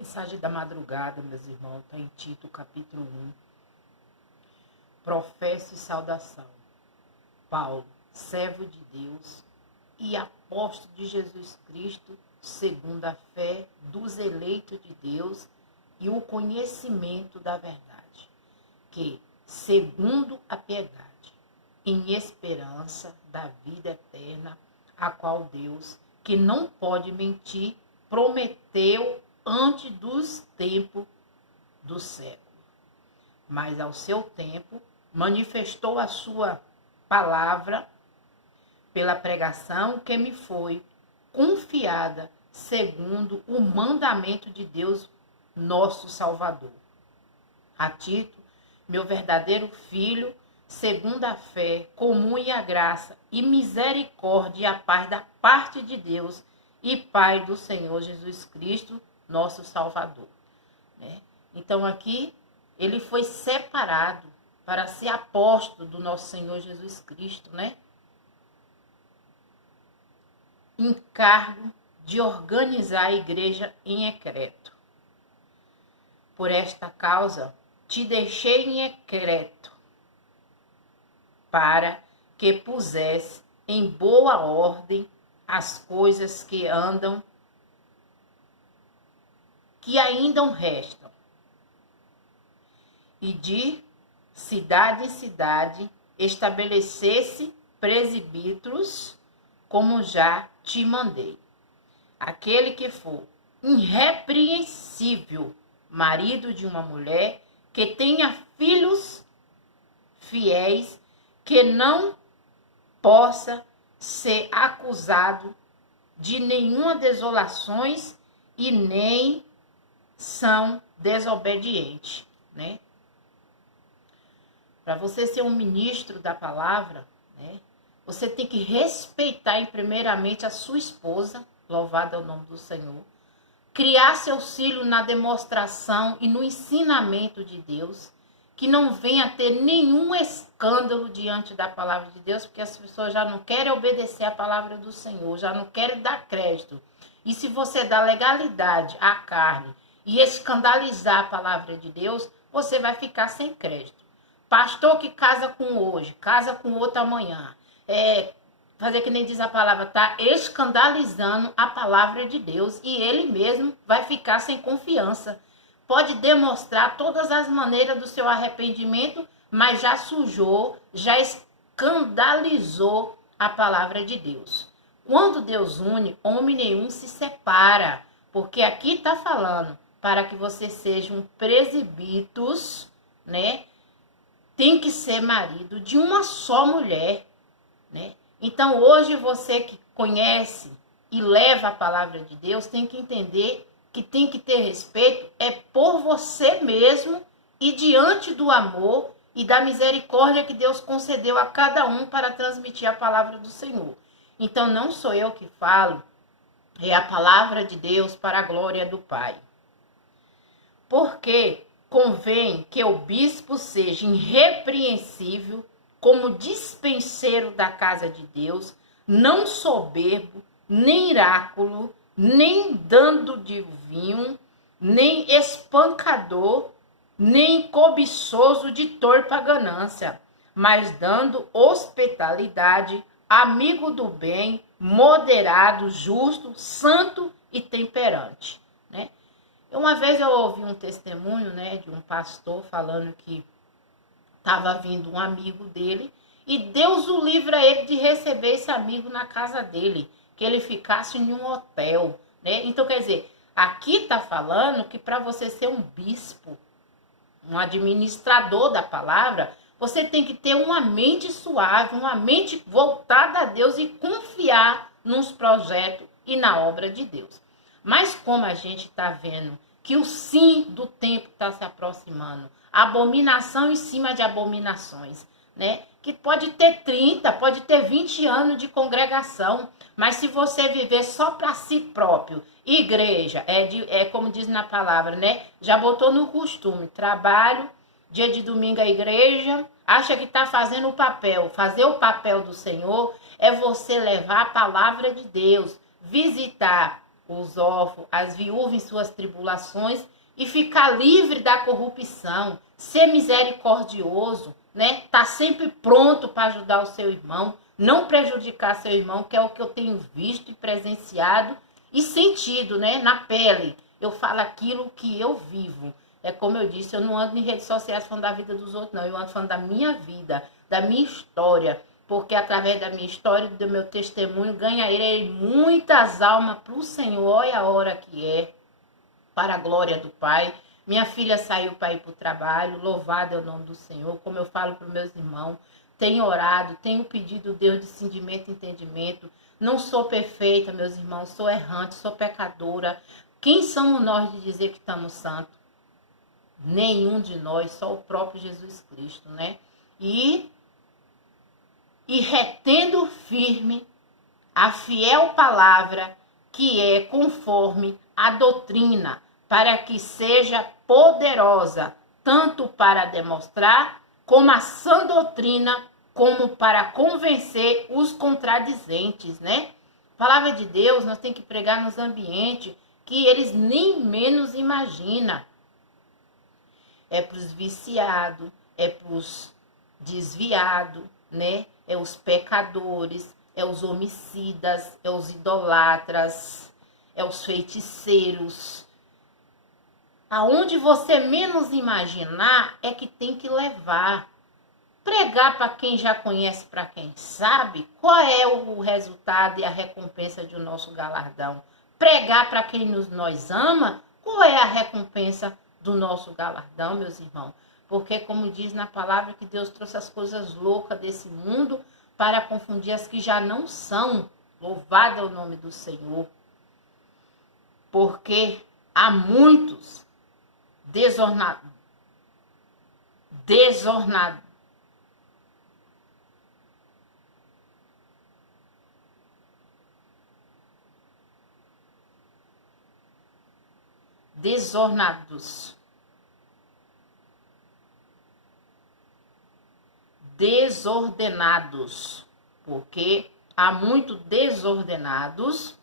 Mensagem da madrugada, meus irmãos, está em Tito, capítulo 1. Professo e saudação. Paulo, servo de Deus e apóstolo de Jesus Cristo, segundo a fé dos eleitos de Deus e o conhecimento da verdade, que, segundo a piedade, em esperança da vida eterna, a qual Deus, que não pode mentir, prometeu antes dos tempos do século. Mas ao seu tempo manifestou a sua palavra pela pregação que me foi confiada segundo o mandamento de Deus, nosso Salvador. A Tito, meu verdadeiro filho, segundo a fé, comum e a graça e misericórdia e a paz da parte de Deus e Pai do Senhor Jesus Cristo, nosso Salvador. Então aqui ele foi separado para ser apóstolo do nosso Senhor Jesus Cristo, encargo de organizar a igreja em decreto. Por esta causa te deixei em decreto, para que pusesse em boa ordem as coisas que ainda restam, e de cidade em cidade estabelecesse presbíteros, como já te mandei. Aquele que for irrepreensível, marido de uma mulher, que tenha filhos fiéis, que não possa ser acusado de nenhuma desolações e nem são desobedientes, Para você ser um ministro da palavra, você tem que respeitar primeiramente a sua esposa, louvado é o nome do Senhor, criar seus filhos na demonstração e no ensinamento de Deus, que não venha a ter nenhum escândalo diante da palavra de Deus, porque as pessoas já não querem obedecer a palavra do Senhor, já não querem dar crédito. E se você dá legalidade à carne e escandalizar a palavra de Deus, você vai ficar sem crédito. Pastor que casa com hoje, casa com outro amanhã, fazer que nem diz a palavra, tá escandalizando a palavra de Deus e ele mesmo vai ficar sem confiança. Pode demonstrar todas as maneiras do seu arrependimento, mas já sujou, já escandalizou a palavra de Deus. Quando Deus une, homem nenhum se separa, porque aqui está falando para que você seja um presbíteros, tem que ser marido de uma só mulher, Então hoje você que conhece e leva a palavra de Deus tem que entender que tem que ter respeito por você mesmo e diante do amor e da misericórdia que Deus concedeu a cada um para transmitir a palavra do Senhor. Então não sou eu que falo, é a palavra de Deus para a glória do Pai. Porque convém que o bispo seja irrepreensível, como dispenseiro da casa de Deus, não soberbo, nem iráculo, nem dando de vinho, nem espancador, nem cobiçoso de torpa ganância, mas dando hospitalidade, amigo do bem, moderado, justo, santo e temperante. Uma vez eu ouvi um testemunho de um pastor falando que estava vindo um amigo dele e Deus o livra ele de receber esse amigo na casa dele, que ele ficasse em um hotel, Então, quer dizer, aqui está falando que para você ser um bispo, um administrador da palavra, você tem que ter uma mente suave, uma mente voltada a Deus e confiar nos projetos e na obra de Deus. Mas como a gente está vendo que o fim do tempo está se aproximando, abominação em cima de abominações, que pode ter 30, pode ter 20 anos de congregação, mas se você viver só para si próprio, igreja, é como diz na palavra, já botou no costume, trabalho, dia de domingo a igreja, acha que está fazendo o papel, fazer o papel do Senhor é você levar a palavra de Deus, visitar os órfãos, as viúvas em suas tribulações e ficar livre da corrupção, ser misericordioso, né? Tá sempre pronto para ajudar o seu irmão, não prejudicar seu irmão, que é o que eu tenho visto e presenciado e sentido, né? Na pele. Eu falo aquilo que eu vivo. É como eu disse, eu não ando em redes sociais falando da vida dos outros, não. Eu ando falando da minha vida, da minha história. Porque através da minha história, do meu testemunho, ganharei muitas almas para o Senhor. Olha a hora que é, para a glória do Pai. Minha filha saiu para ir para o trabalho, louvado é o nome do Senhor. Como eu falo para os meus irmãos, tenho orado, tenho pedido Deus discernimento e entendimento. Não sou perfeita, meus irmãos, sou errante, sou pecadora. Quem somos nós de dizer que estamos santos? Nenhum de nós, só o próprio Jesus Cristo, né? E retendo firme a fiel palavra que é conforme a doutrina, para que seja poderosa, tanto para demonstrar como a sã doutrina, como para convencer os contradizentes, né? A palavra de Deus nós temos que pregar nos ambientes que eles nem menos imaginam. É para os viciados, é para os desviados, né? É os pecadores, é os homicidas, é os idolatras, é os feiticeiros. Aonde você menos imaginar é que tem que levar. Pregar para quem já conhece, para quem sabe, qual é o resultado e a recompensa do nosso galardão. Pregar para quem nós ama, qual é a recompensa do nosso galardão, meus irmãos? Porque, como diz na palavra, que Deus trouxe as coisas loucas desse mundo para confundir as que já não são. Louvado é o nome do Senhor. Porque há muitos desornados, desordenados, porque há muito desordenados,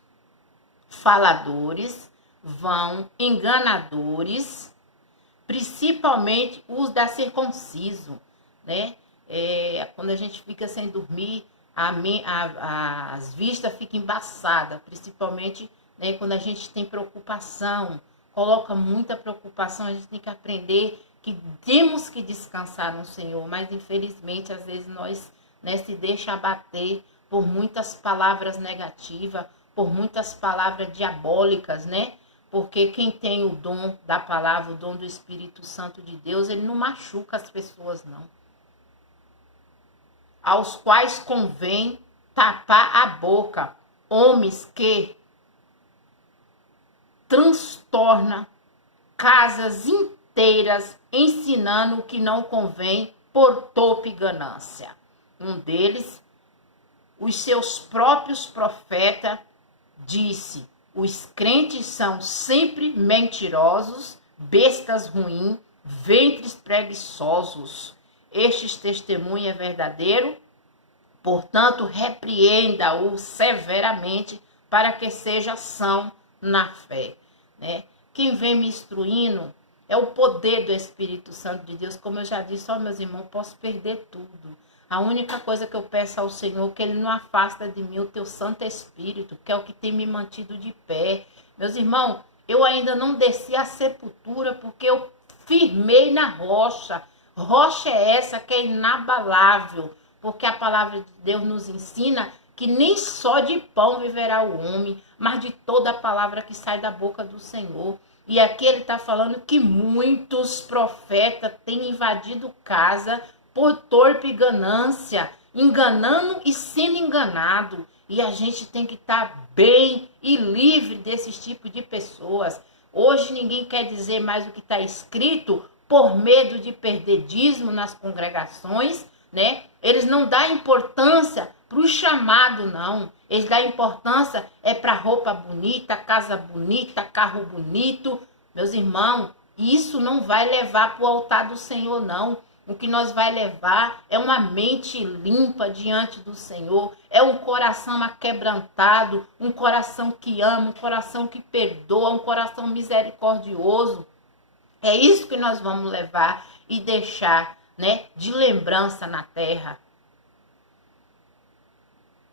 faladores, vão, enganadores, principalmente os da circunciso, né? Quando a gente fica sem dormir, as vistas ficam embaçadas, principalmente, né, quando a gente tem preocupação, coloca muita preocupação, a gente tem que aprender que temos que descansar no Senhor, mas infelizmente às vezes nós, né, se deixa abater por muitas palavras negativas, por muitas palavras diabólicas, né? Porque quem tem o dom da palavra, o dom do Espírito Santo de Deus, ele não machuca as pessoas, não. Aos quais convém tapar a boca, homens que transtornam casas inteiras, ensinando o que não convém por tope ganância. Um deles, os seus próprios profetas, disse: os crentes são sempre mentirosos, bestas ruins, ventres preguiçosos. Estes testemunho é verdadeiro, portanto, repreenda-o severamente para que seja são na fé, né? Quem vem me instruindo é o poder do Espírito Santo de Deus. Como eu já disse, meus irmãos, posso perder tudo. A única coisa que eu peço ao Senhor é que Ele não afasta de mim o teu Santo Espírito, que é o que tem me mantido de pé. Meus irmãos, eu ainda não desci à sepultura porque eu firmei na rocha. Rocha é essa que é inabalável, porque a palavra de Deus nos ensina que nem só de pão viverá o homem, mas de toda a palavra que sai da boca do Senhor. E aqui ele está falando que muitos profetas têm invadido casa por torpe ganância, enganando e sendo enganado. E a gente tem que estar bem e livre desses tipos de pessoas. Hoje ninguém quer dizer mais o que está escrito por medo de perder dízimo nas congregações, né? Eles não dão importância para o chamado, não. Eles dão importância para roupa bonita, casa bonita, carro bonito. Meus irmãos, isso não vai levar para o altar do Senhor, não. O que nós vai levar é uma mente limpa diante do Senhor, é um coração aquebrantado, um coração que ama, um coração que perdoa, um coração misericordioso. É isso que nós vamos levar e deixar, né, de lembrança na terra.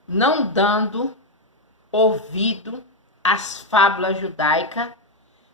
Não dando ouvido às fábulas judaicas,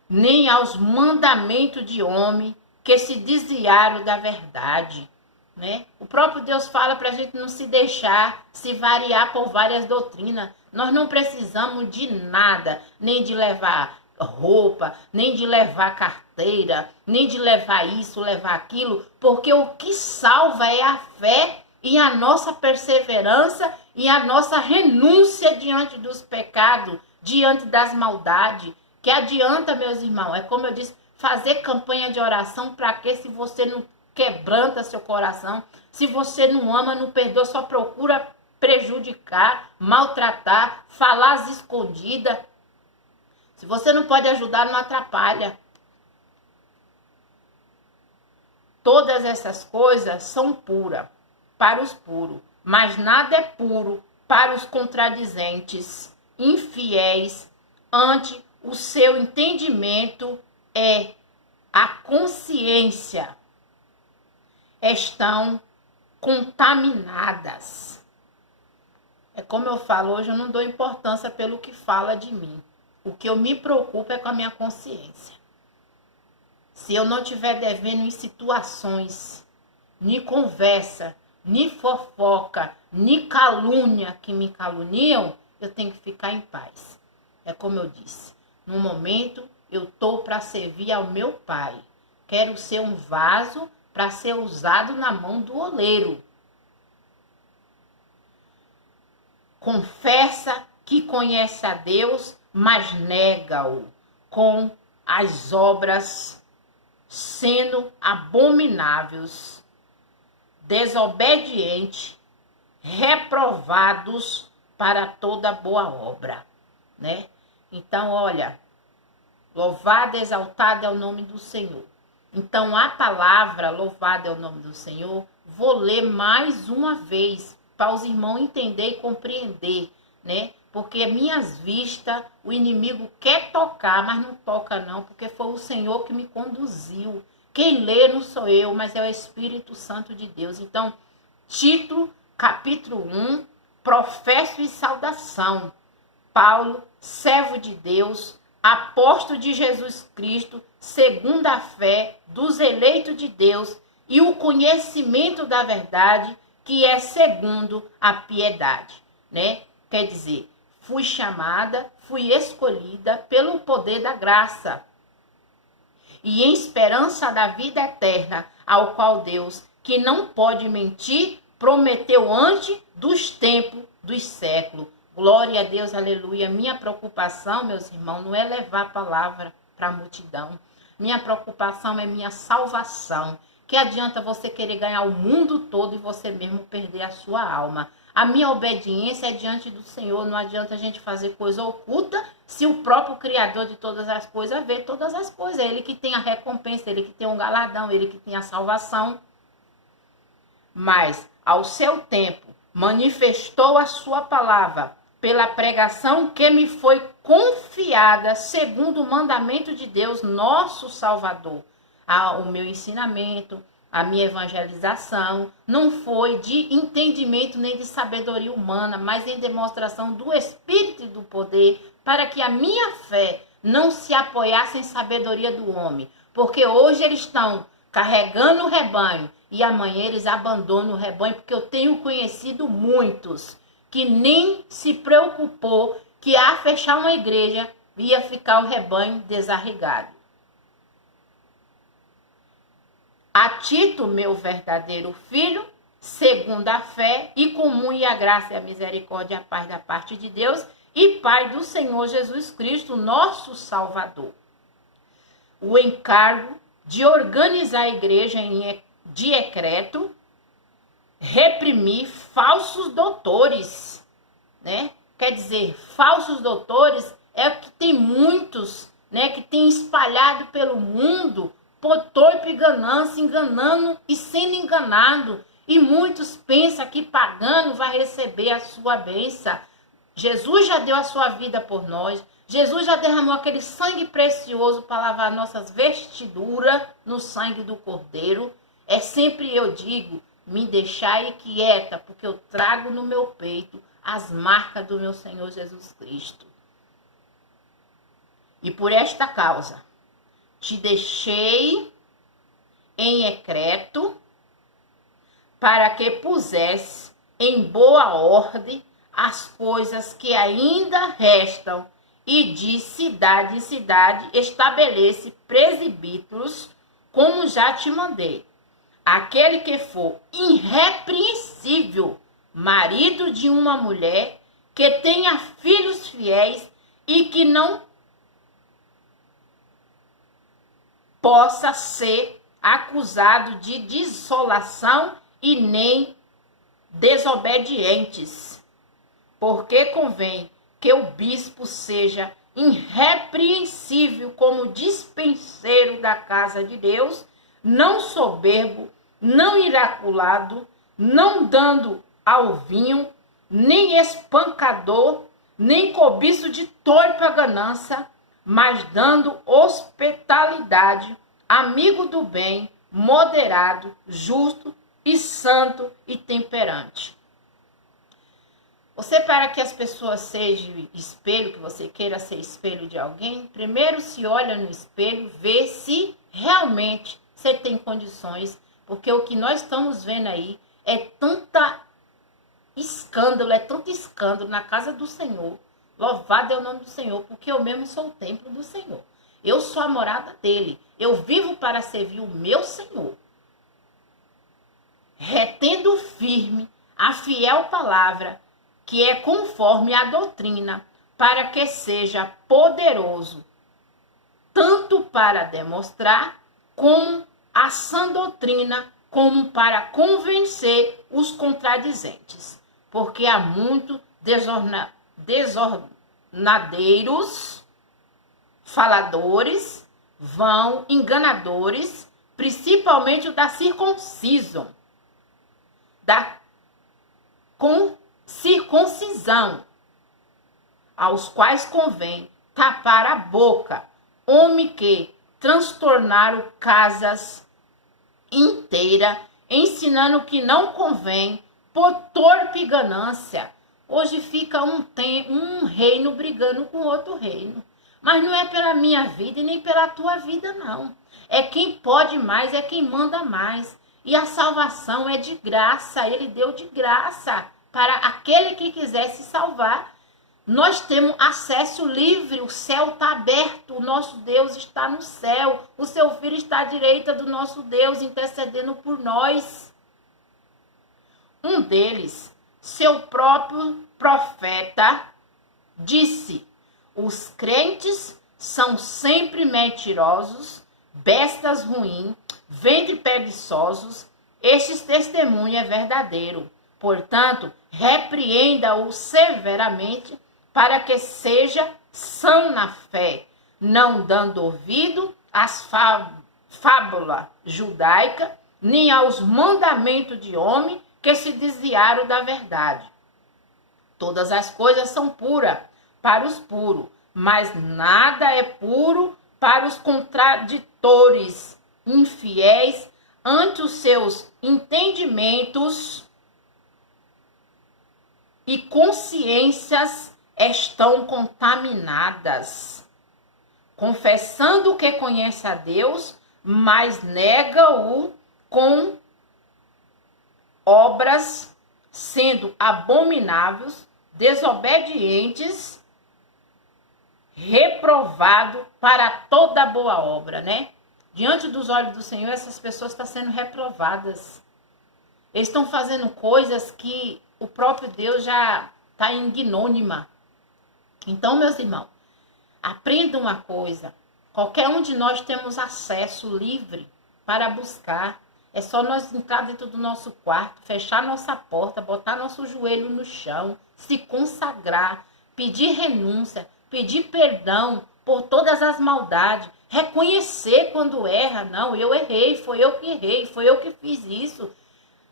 nem aos mandamentos de homem que se desviaram da verdade, né? O próprio Deus fala para a gente não se deixar se variar por várias doutrinas. Nós não precisamos de nada, nem de levar roupa, nem de levar carteira, nem de levar isso, levar aquilo, porque o que salva é a fé e a nossa perseverança e a nossa renúncia diante dos pecados, diante das maldades. Que adianta, meus irmãos, é como eu disse, fazer campanha de oração para que, se você não quebranta seu coração, se você não ama, não perdoa, só procura prejudicar, maltratar, falar às escondidas. Se você não pode ajudar, não atrapalha. Todas essas coisas são puras para os puros, mas nada é puro para os contradizentes, infiéis, ante o seu entendimento é a consciência, estão contaminadas. É como eu falo, hoje eu não dou importância pelo que fala de mim. O que eu me preocupo é com a minha consciência. Se eu não estiver devendo em situações, nem conversa, nem fofoca, nem calúnia que me caluniam, eu tenho que ficar em paz. É como eu disse, no momento eu estou para servir ao meu Pai. Quero ser um vaso para ser usado na mão do oleiro. Confessa que conhece a Deus, mas nega-o com as obras, sendo abomináveis, desobedientes, reprovados para toda boa obra, né? Então, olha, louvado, exaltado é o nome do Senhor. Então, a palavra louvado é o nome do Senhor, vou ler mais uma vez para os irmãos entender e compreender, né? Porque minhas vistas, o inimigo quer tocar, mas não toca não, porque foi o Senhor que me conduziu. Quem lê não sou eu, mas é o Espírito Santo de Deus. Então, Tito, capítulo 1, professo e saudação. Paulo, servo de Deus, apóstolo de Jesus Cristo, segundo a fé dos eleitos de Deus e o conhecimento da verdade, que é segundo a piedade, né? Quer dizer, fui chamada, fui escolhida pelo poder da graça e em esperança da vida eterna, ao qual Deus, que não pode mentir, prometeu antes dos tempos, dos séculos. Glória a Deus, aleluia. Minha preocupação, meus irmãos, não é levar a palavra para a multidão. Minha preocupação é minha salvação. Que adianta você querer ganhar o mundo todo e você mesmo perder a sua alma? A minha obediência é diante do Senhor. Não adianta a gente fazer coisa oculta se o próprio Criador de todas as coisas vê todas as coisas. É Ele que tem a recompensa, Ele que tem um galardão, Ele que tem a salvação. Mas, ao seu tempo, manifestou a sua palavra pela pregação que me foi confiada segundo o mandamento de Deus, nosso Salvador. O meu ensinamento, a minha evangelização, não foi de entendimento nem de sabedoria humana, mas em demonstração do Espírito e do poder, para que a minha fé não se apoiasse em sabedoria do homem. Porque hoje eles estão carregando o rebanho e amanhã eles abandonam o rebanho, porque eu tenho conhecido muitos que nem se preocupou que a fechar uma igreja ia ficar o rebanho desarraigado. A Tito, meu verdadeiro filho, segundo a fé, e comum a graça e a misericórdia e a paz da parte de Deus e Pai do Senhor Jesus Cristo, nosso Salvador. O encargo de organizar a igreja em decreto, reprimir falsos doutores, né? Quer dizer, falsos doutores é que tem muitos, né, que tem espalhado pelo mundo por torpe e ganância, enganando e sendo enganado. E muitos pensam que pagando vai receber a sua bênção. Jesus já deu a sua vida por nós. Jesus já derramou aquele sangue precioso para lavar nossas vestiduras no sangue do Cordeiro. É sempre eu digo, me deixai quieta, porque eu trago no meu peito as marcas do meu Senhor Jesus Cristo. E por esta causa, te deixei em decreto para que pusesse em boa ordem as coisas que ainda restam, e de cidade em cidade estabelece presbíteros, como já te mandei. Aquele que for irrepreensível, marido de uma mulher, que tenha filhos fiéis e que não possa ser acusado de dissolação e nem desobedientes. Porque convém que o bispo seja irrepreensível como dispenseiro da casa de Deus, não soberbo, não iraculado, não dando ao vinho, nem espancador, nem cobiço de torpe ganância, mas dando hospitalidade, amigo do bem, moderado, justo e santo e temperante. Você, para que as pessoas sejam espelho, que você queira ser espelho de alguém, primeiro se olha no espelho, vê se realmente você tem condições, porque o que nós estamos vendo aí é tanto escândalo na casa do Senhor. Louvado é o nome do Senhor, porque eu mesmo sou o templo do Senhor. Eu sou a morada dele. Eu vivo para servir o meu Senhor. Retendo firme a fiel palavra, que é conforme a doutrina, para que seja poderoso, tanto para demonstrar, como a sã doutrina, como para convencer os contradizentes. Porque há muito desornadeiros, faladores, vão, enganadores, principalmente o da circuncisão, circuncisão, aos quais convém tapar a boca, homem que transtornaram casas inteiras, ensinando que não convém, por torpe ganância. Hoje fica um reino brigando com outro reino. Mas não é pela minha vida e nem pela tua vida, não. É quem pode mais, é quem manda mais. E a salvação é de graça, ele deu de graça para aquele que quiser se salvar. Nós temos acesso livre, o céu está aberto, o nosso Deus está no céu, o seu Filho está à direita do nosso Deus, intercedendo por nós. Um deles, seu próprio profeta, disse: os crentes são sempre mentirosos, bestas ruins, ventre preguiçosos. Este testemunho é verdadeiro. Portanto, repreenda-o severamente, para que seja são na fé, não dando ouvido às fábulas judaicas, nem aos mandamentos de homem que se desviaram da verdade. Todas as coisas são puras para os puros, mas nada é puro para os contraditores, infiéis, ante os seus entendimentos e consciências estão contaminadas, confessando que conhece a Deus, mas nega-o com obras, sendo abomináveis, desobedientes, reprovado para toda boa obra, né? Diante dos olhos do Senhor, essas pessoas estão sendo reprovadas. Eles estão fazendo coisas que o próprio Deus já está em ignônima. Então, meus irmãos, aprenda uma coisa. Qualquer um de nós temos acesso livre para buscar. É só nós entrar dentro do nosso quarto, fechar nossa porta, botar nosso joelho no chão, se consagrar, pedir renúncia, pedir perdão, por todas as maldades. Reconhecer quando erra. Não, eu errei, foi eu que errei, foi eu que fiz isso.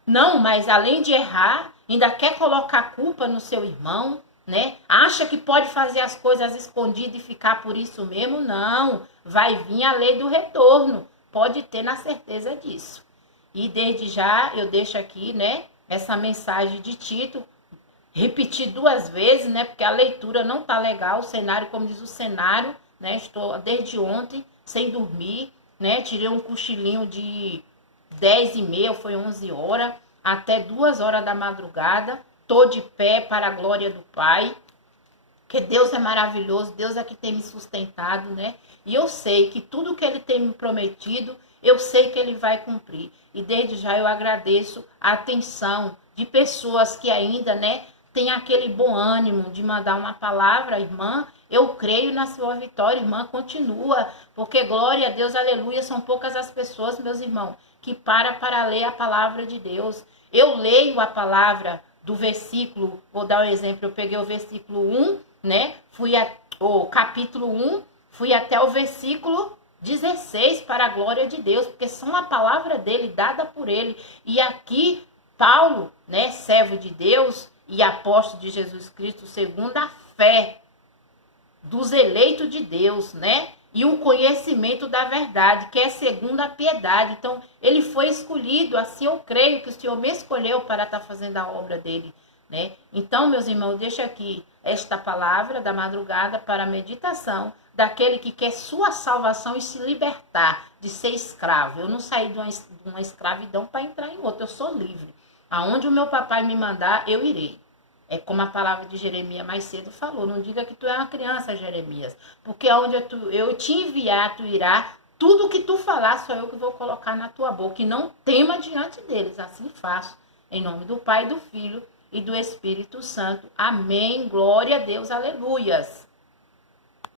Não, mas além de errar, ainda quer colocar a culpa no seu irmão, né? Acha que pode fazer as coisas escondidas e ficar por isso mesmo? Não, vai vir a lei do retorno. Pode ter na certeza disso. E desde já eu deixo aqui, né, essa mensagem de Tito, repetir 2 vezes, né, porque a leitura não tá legal, o cenário, como diz o cenário, né, estou desde ontem sem dormir, né, tirei um cochilinho de 10h30, foi 11 horas, até 2 horas da madrugada, tô de pé para a glória do Pai, que Deus é maravilhoso, Deus é que tem me sustentado, né? E eu sei que tudo que Ele tem me prometido, eu sei que Ele vai cumprir. E desde já eu agradeço a atenção de pessoas que ainda, né, tem aquele bom ânimo de mandar uma palavra, irmã, eu creio na sua vitória, irmã, continua, porque glória a Deus, aleluia, são poucas as pessoas, meus irmãos, que para ler a palavra de Deus. Eu leio a palavra do versículo, vou dar um exemplo, eu peguei o versículo 1, né? O capítulo 1, fui até o versículo 16 para a glória de Deus, porque são a palavra dele, dada por ele. E aqui, Paulo, né, servo de Deus e apóstolo de Jesus Cristo, segundo a fé dos eleitos de Deus, né? E o conhecimento da verdade, que é segundo a piedade. Então, ele foi escolhido, assim eu creio que o Senhor me escolheu para estar fazendo a obra dele, né? Então, meus irmãos, deixa aqui esta palavra da madrugada para a meditação daquele que quer sua salvação e se libertar de ser escravo. Eu não saí de uma escravidão para entrar em outra, eu sou livre. Aonde o meu papai me mandar, eu irei. É como a palavra de Jeremias mais cedo falou. Não diga que tu é uma criança, Jeremias. Porque onde eu te enviar, tu irá. Tudo que tu falar, sou eu que vou colocar na tua boca. E não tema diante deles. Assim faço. Em nome do Pai, do Filho e do Espírito Santo. Amém. Glória a Deus. Aleluias.